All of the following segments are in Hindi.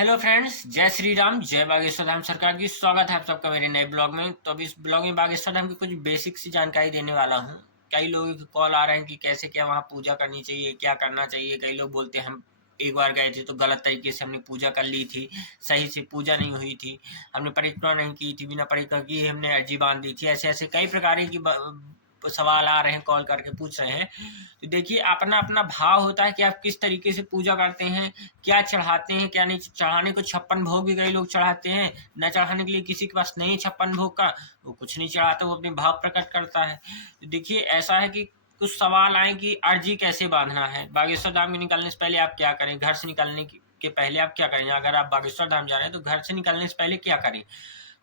हेलो फ्रेंड्स, जय श्री राम, जय बागेश्वर धाम सरकार की। स्वागत है आप सबका मेरे नए ब्लॉग में। तो अभी इस ब्लॉग में बागेश्वर धाम की कुछ बेसिक सी जानकारी देने वाला हूँ। कई लोगों के कॉल आ रहे हैं कि कैसे क्या वहाँ पूजा करनी चाहिए, क्या करना चाहिए। कई लोग बोलते हैं हम एक बार गए थे तो गलत तरीके से हमने पूजा कर ली थी, सही से पूजा नहीं हुई थी, हमने परिक्रमा नहीं की थी, बिना परिक्रमा की हमने अर्जी बांध दी थी। ऐसे ऐसे कई प्रकार की सवाल आ रहे हैं, कॉल करके पूछ रहे हैं। तो देखिए, अपना अपना भाव होता है कि आप किस तरीके से पूजा करते हैं, क्या चढ़ाते हैं क्या नहीं। चढ़ाने को 56 भोग भी कई लोग चढ़ाते हैं, न चढ़ाने के लिए किसी के पास नहीं 56 भोग का, वो कुछ नहीं चढ़ाता, वो अपने भाव प्रकट करता है। तो देखिए, ऐसा है कि कुछ सवाल आए कि अर्जी कैसे बांधना है, बागेश्वर धाम के निकलने से पहले आप क्या करें, घर से निकलने के पहले आप क्या करें। अगर आप बागेश्वर धाम जा रहे हैं तो घर से निकलने से पहले क्या करें।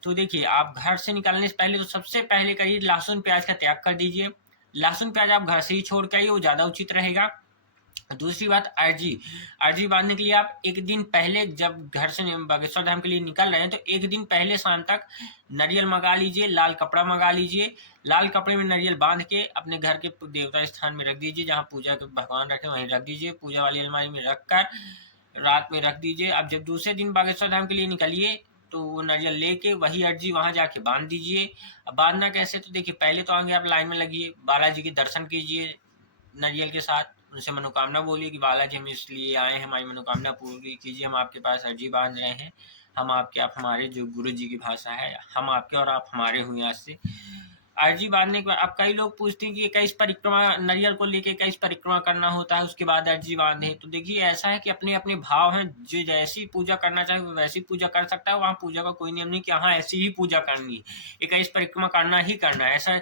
तो देखिए, आप घर से निकलने से पहले तो सबसे पहले करिए लहसुन प्याज का त्याग कर दीजिए। लहसुन प्याज आप घर से ही छोड़ के आइए, वो ज़्यादा उचित रहेगा। दूसरी बात, अर्जी अर्जी बांधने के लिए आप एक दिन पहले, जब घर से बागेश्वर धाम के लिए निकल रहे हैं तो एक दिन पहले शाम तक नारियल मंगा लीजिए, लाल कपड़ा मंगा लीजिए। लाल कपड़े में नारियल बांध के अपने घर के देवता स्थान में रख दीजिए, जहाँ पूजा के भगवान रखे वहीं रख दीजिए। पूजा वाली अलमारी में रख कर रात में रख दीजिए। अब जब दूसरे दिन बागेश्वर धाम के लिए निकलिए तो वो नारियल लेके वही अर्जी वहां जाके बांध दीजिए। अब बांधना कैसे, तो देखिए, पहले तो आगे आप लाइन में लगिए, बालाजी के दर्शन कीजिए नारियल के साथ, उनसे मनोकामना बोलिए कि बालाजी हम इसलिए आए हैं, हमारी मनोकामना पूरी कीजिए, हम आपके पास अर्जी बांध रहे हैं। हम आपके, आप हमारे, जो गुरु जी की भाषा है, हम आपके और आप हमारे हुए। आज से अर्जी बांधने के बाद अब कई लोग पूछते हैं कि 21 परिक्रमा, नारियल को लेके 21 परिक्रमा करना होता है, उसके बाद अर्जी बांधे। तो देखिए, ऐसा है कि अपने अपने भाव हैं, जो जैसी पूजा करना चाहे वो वैसी पूजा कर सकता है। वहाँ पूजा का कोई नियम नहीं कि हाँ ऐसी ही पूजा करनी है, 21 परिक्रमा करना ही करना है। ऐसा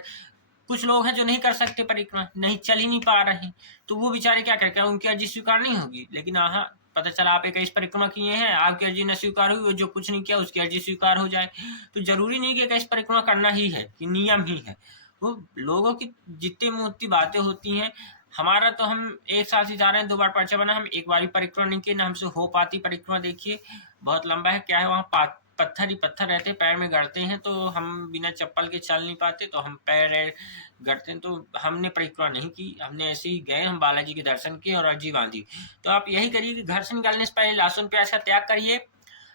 कुछ लोग हैं जो नहीं कर सकते परिक्रमा, नहीं चल ही नहीं पा रहे हैं, तो वो बेचारे क्या करें, उनकी अर्जी स्वीकार नहीं होगी। लेकिन हाँ, पता चला आप 21 परिक्रमा किए हैं, आपकी अर्जी न स्वीकार हुई, जो कुछ नहीं किया उसकी अर्जी स्वीकार हो जाए। तो जरूरी नहीं कि 21 परिक्रमा करना ही है, कि नियम ही है। वो लोगों की जितनी मोटी बातें होती हैं। हमारा तो हम एक साल से जा रहे हैं, 2 बार पर्चा बना, हम एक बार भी परिक्रमा नहीं किए, ना हमसे हो पाती परिक्रमा। देखिए, बहुत लंबा है, क्या है वहाँ पत्थर ही पत्थर रहते, पैर में गड़ते हैं, तो हम बिना चप्पल के चल नहीं पाते, तो हम पैर गड़ते हैं। तो हमने परिक्रमा नहीं की, हमने ऐसे ही गए, हम बालाजी के दर्शन किए और अर्जी बांधी। तो आप यही करिए कि घर से निकलने से पहले लहसुन प्याज का त्याग करिए।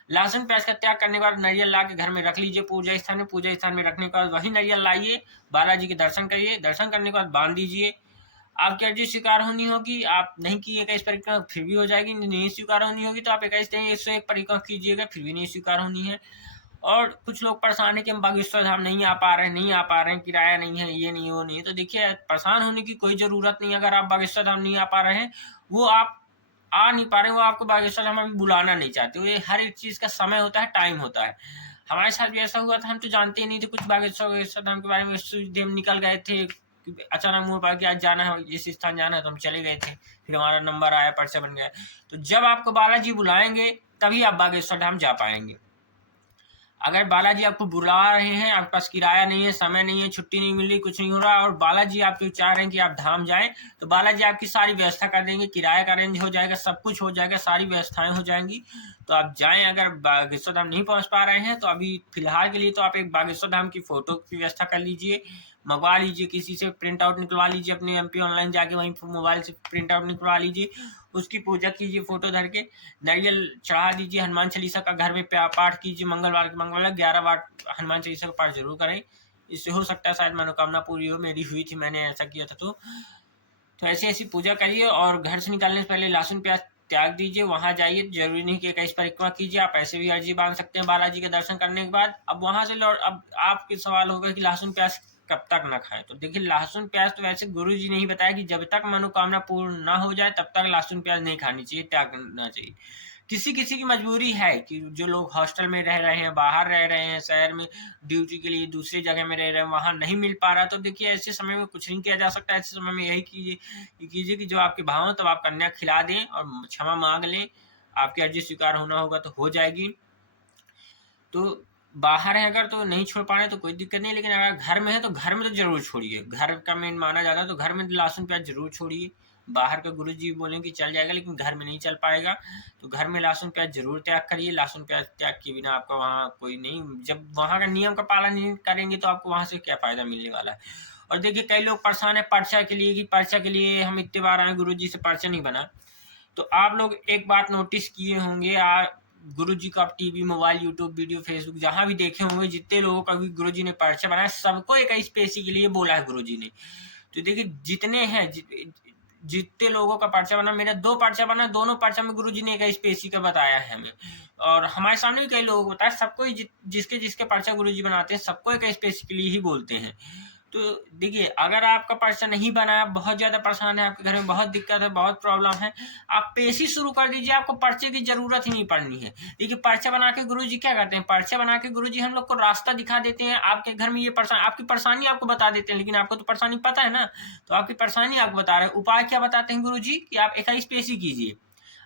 लहसुन प्याज का त्याग करने के बाद नारियल ला के घर में रख लीजिए पूजा स्थान में। पूजा स्थान में रखने के बाद वही नारियल लाइए, बालाजी के दर्शन करिए, दर्शन करने के बाद बांध दीजिए। आपकी अर्जी स्वीकार होनी होगी, आप नहीं किए 21 परिक्रमा फिर भी हो जाएगी, नहीं स्वीकार होनी होगी तो आप 101 परिक्रमा कीजिएगा, फिर भी नहीं स्वीकार होनी है। और कुछ लोग परेशान है कि हम बागेश्वर धाम नहीं आ पा रहे हैं, नहीं आ पा रहे हैं, किराया नहीं है, ये नहीं वो नहीं है। तो देखिए, परेशान होने की कोई जरूरत नहीं है। अगर आप बागेश्वर धाम नहीं आ पा रहे हैं, वो आप आ नहीं पा रहे, वो आपको बागेश्वर धाम अभी बुलाना नहीं चाहते। ये हर एक चीज का समय होता है, टाइम होता है। हमारे साथ भी ऐसा हुआ था, हम तो जानते ही नहीं थे कुछ बागेश्वर धाम के बारे में। हम निकल गए थे, अचानक मुंह पा कि आज जाना है, इस स्थान जाना है, तो हम चले गए थे। फिर हमारा नंबर आया, पर्चा बन गया। तो जब आपको बालाजी बुलाएंगे तभी आप बागेश्वर धाम जा पाएंगे। अगर बालाजी आपको बुला रहे हैं, आपके पास किराया नहीं है, समय नहीं है, छुट्टी नहीं मिल रही, कुछ नहीं हो रहा, और बालाजी आप जो चाह रहे हैं कि आप धाम जाएं, तो बालाजी आपकी सारी व्यवस्था कर देंगे, किराया का अरेंज हो जाएगा, सब कुछ हो जाएगा, सारी व्यवस्थाएं हो जाएंगी। तो आप जाएं। अगर बागेश्वर धाम नहीं पहुंच पा रहे हैं तो अभी फिलहाल के लिए तो आप एक बागेश्वर धाम की फोटो की व्यवस्था कर लीजिए, मंगवा लीजिए, किसी से प्रिंट आउट निकलवा लीजिए, अपने MP ऑनलाइन जाके वहीं मोबाइल से प्रिंट आउट निकलवा लीजिए, उसकी पूजा कीजिए, फोटो धर के नारियल चढ़ा दीजिए, हनुमान चालीसा का घर में पाठ कीजिए, मंगलवार के मंगलवार 11 बार हनुमान चालीसा का पाठ जरूर करें। इससे हो सकता है शायद मनोकामना पूरी हो, मेरी हुई थी, मैंने ऐसा किया था। तो ऐसी ऐसी पूजा करिए। और घर से निकलने से पहले लहसुन प्याज त्याग दीजिए, वहां जाइए। जरूरी नहीं कि 21 परिक्रमा कीजिए, आप ऐसे भी अर्जी बांध सकते हैं बालाजी के दर्शन करने के बाद। अब वहां से लौट, अब आपके सवाल होगा कि लहसुन प्याज कब तक ना खाएं। तो देखिए, लहसुन प्याज तो वैसे गुरु जी ने ही बताया कि जब तक मनोकामना पूर्ण ना हो जाए तब तक लहसुन प्याज नहीं खानी चाहिए, त्याग करना चाहिए। किसी किसी की मजबूरी है कि जो लोग हॉस्टल में रह रहे हैं, बाहर रह रहे हैं, शहर में ड्यूटी के लिए दूसरी जगह में रह रहे हैं, वहां नहीं मिल पा रहा, तो देखिए, ऐसे समय में कुछ नहीं किया जा सकता। ऐसे समय में यही कीजिए कि जो आपके भाव हो तब आप कन्या खिला दें और क्षमा मांग लें। आपकी अर्जी स्वीकार होना होगा तो हो जाएगी। तो बाहर है अगर तो नहीं छोड़ पा रहे तो कोई दिक्कत नहीं, लेकिन अगर घर में है तो घर में तो जरूर छोड़िए। घर का मेन माना जाता है, तो घर में लहसुन प्याज जरूर छोड़िए। बाहर का गुरु जी बोलेंगे कि चल जाएगा, लेकिन घर में नहीं चल पाएगा, तो घर में लहसुन प्याज जरूर त्याग करिए। लहसुन प्याज त्याग के बिना आपका वहाँ कोई नहीं, जब वहाँ का नियम का पालन नहीं करेंगे तो आपको वहाँ से क्या फायदा मिलने वाला है। और देखिए, कई लोग परेशान है पर्चा के लिए कि पर्चा के लिए हम इतने बार आए, गुरु जी से पर्चा नहीं बना। तो आप लोग एक बात नोटिस किए होंगे, गुरुजी को आप TV, mobile, YouTube video, Facebook जहां भी देखे होंगे, जितने लोगों का भी गुरुजी ने पर्चा बनाया सबको एक स्पेसी के लिए बोला है गुरुजी ने। तो देखिए जितने हैं जितने लोगों का पर्चा बना, मेरा 2 पर्चा बना, दोनों पर्चा में गुरुजी ने एक स्पेसी का बताया है हमें, और हमारे सामने भी कई लोगों को बताया। सबको ही जिसके जिसके पर्चा गुरुजी बनाते हैं सबको एक स्पेसी के लिए ही बोलते हैं। तो देखिए अगर आपका पर्चा नहीं बना है, बहुत ज्यादा परेशान है, आपके घर में बहुत दिक्कत है, बहुत प्रॉब्लम है, आप पेशी शुरू कर दीजिए, आपको पर्चे की जरूरत ही नहीं पड़नी है। देखिए पर्चा बना के गुरुजी क्या करते हैं, पर्चा बना के गुरुजी हम लोग को रास्ता दिखा देते हैं, आपके घर में ये परेशानी, आपकी परेशानी आपको बता देते हैं, लेकिन आपको तो परेशानी पता है ना, तो आपकी परेशानी आपको बता रहे हैं। उपाय क्या बताते हैं गुरुजी कि आप 21 पेशी कीजिए।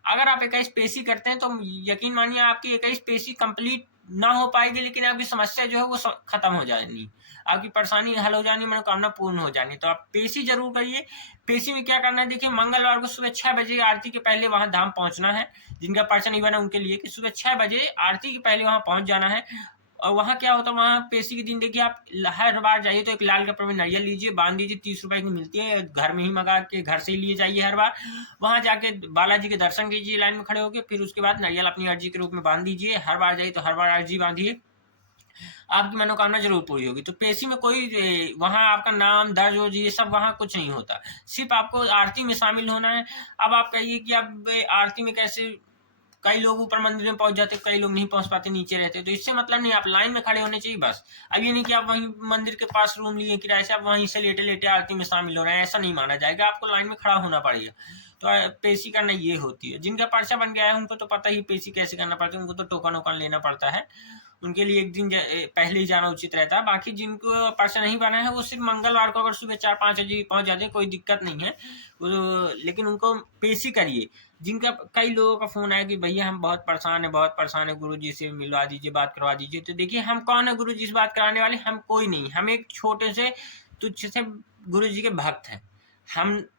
अगर आप 21 पेशी करते हैं तो यकीन मानिए आपकी 21 पेशी कंप्लीट ना हो पाएगी, लेकिन आपकी समस्या जो है वो खत्म हो जाएगी, आपकी परेशानी हल हो जानी, मनोकामना पूर्ण हो जानी। तो आप पेशी जरूर करिए। पेशी में क्या करना है, देखिए मंगलवार को सुबह 6 बजे आरती के पहले वहां धाम पहुंचना है। जिनका पर्चा नहीं बना उनके लिए कि सुबह 6 बजे आरती के पहले वहां पहुंच जाना है। और वहां क्या होता है, वहां पेशी के दिन देखिए आप हर बार जाइए तो एक लाल कपड़े में नारियल लीजिए, बांध दीजिए, 30 रुपए की मिलती है, घर में ही मंगा के घर से ही लिए जाइए हर बार। वहां जाके बालाजी के दर्शन कीजिए लाइन में खड़े होकर, फिर उसके बाद नारियल अपनी अर्जी के रूप में बांध दीजिए। हर बार जाइए तो हर बार अर्जी बांधिए, आपकी मनोकामना जरूर पूरी होगी। तो पेशी में कोई वहां आपका नाम दर्ज हो, ये सब वहां कुछ नहीं होता, सिर्फ आपको आरती में शामिल होना है। अब आप कहिए कि अब आरती में कैसे, कई लोग ऊपर मंदिर में पहुंच जाते, कई लोग नहीं पहुंच पाते, नीचे रहते, तो इससे मतलब नहीं, आप लाइन में खड़े होने चाहिए बस। अब ये नहीं कि आप वहीं मंदिर के पास रूम लिए किराए से, आप वहीं से लेटे लेटे आरती में शामिल हो रहे हैं, ऐसा नहीं माना जाएगा, आपको लाइन में खड़ा होना पड़ेगा। तो पेशी करना ये होती है। जिनका पर्चा बन गया है उनको तो पता ही पेशी कैसे करना पड़ता है, उनको तो टोकन वोकन लेना पड़ता है, उनके लिए एक दिन पहले ही जाना उचित रहता है। बाकी जिनको पर्चा नहीं बना है वो सिर्फ मंगलवार को अगर सुबह 4-5 बजे पहुंच जाते कोई दिक्कत नहीं है, लेकिन उनको पेशी करिए। जिनका कई लोगों का फोन आया कि भैया हम बहुत परेशान है, गुरुजी से मिलवा दीजिए, बात करवा दीजिए। तो देखिए हम कौन है गुरुजी से बात कराने वाले, हम कोई नहीं, हम एक छोटे से तुच्छ से गुरुजी के भक्त हैं।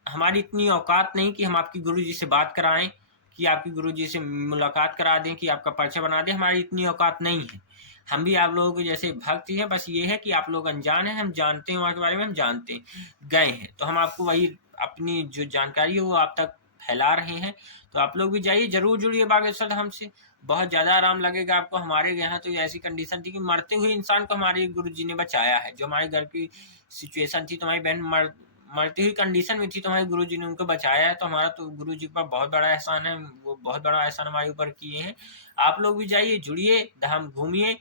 हमारी इतनी औकात नहीं कि हम आपकी गुरुजी से बात कराएं, कि आपकी गुरुजी से मुलाकात करा दें, कि आपका पर्चा बना दें, हमारी इतनी औकात नहीं है। हम भी आप लोगों के जैसे भक्त ही हैं, बस ये है कि आप लोग अनजान हैं, हम जानते हैं वहाँ के बारे में, हम जानते गए हैं, तो हम आपको वही अपनी जो जानकारी है वो आप तक फैला रहे हैं। तो आप लोग भी जाइए, जरूर जुड़िए बागेश्वर धाम से, बहुत ज्यादा आराम लगेगा आपको। हमारे यहाँ तो ऐसी कंडीशन थी कि मरते हुए इंसान को हमारे गुरुजी ने बचाया है। जो हमारे घर की सिचुएशन थी, तो हमारी बहन मरती हुई कंडीशन में थी, तो हमारे गुरुजी ने उनको बचाया है। तो हमारा तो गुरुजी का बहुत बड़ा एहसान है, वो बहुत बड़ा एहसान हमारे ऊपर किए हैं। आप लोग भी जाइए, जुड़िए, धाम घूमिए,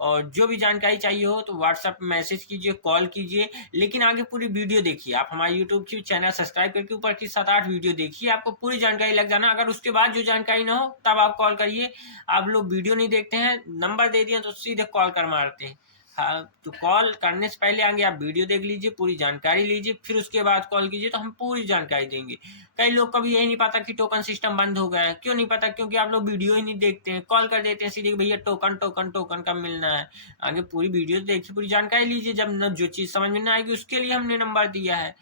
और जो भी जानकारी चाहिए हो तो व्हाट्सएप मैसेज कीजिए, कॉल कीजिए, लेकिन आगे पूरी वीडियो देखिए। आप हमारे यूट्यूब की चैनल सब्सक्राइब करके ऊपर की 7-8 वीडियो देखिए, आपको पूरी जानकारी लग जाना। अगर उसके बाद जो जानकारी ना हो तब आप कॉल करिए। आप लोग वीडियो नहीं देखते हैं, नंबर दे दिए तो सीधे कॉल कर मारते हैं। हाँ, तो कॉल करने से पहले आगे आप वीडियो देख लीजिए, पूरी जानकारी लीजिए, फिर उसके बाद कॉल कीजिए, तो हम पूरी जानकारी देंगे। कई लोग को भी यही नहीं पता कि टोकन सिस्टम बंद हो गया है। क्यों नहीं पता? क्योंकि आप लोग वीडियो ही नहीं देखते हैं, कॉल कर देते हैं सीधे भैया टोकन टोकन टोकन कब मिलना है। आगे पूरी वीडियो देखिए, पूरी जानकारी लीजिए, जब जो चीज समझ में ना आएगी उसके लिए हमने नंबर दिया है।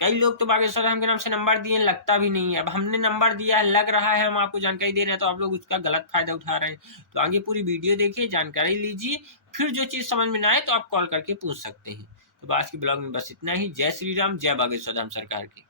कई लोग तो बागेश्वर धाम के नाम से नंबर दिए, लगता भी नहीं है। अब हमने नंबर दिया है, लग रहा है हम आपको जानकारी दे रहे हैं, तो आप लोग उसका गलत फायदा उठा रहे हैं। तो आगे पूरी वीडियो देखिए, जानकारी लीजिए, फिर जो चीज समझ में ना आए तो आप कॉल करके पूछ सकते हैं। तो आज की ब्लॉग में बस इतना ही। जय श्री राम, जय बागेश्वर धाम सरकार की।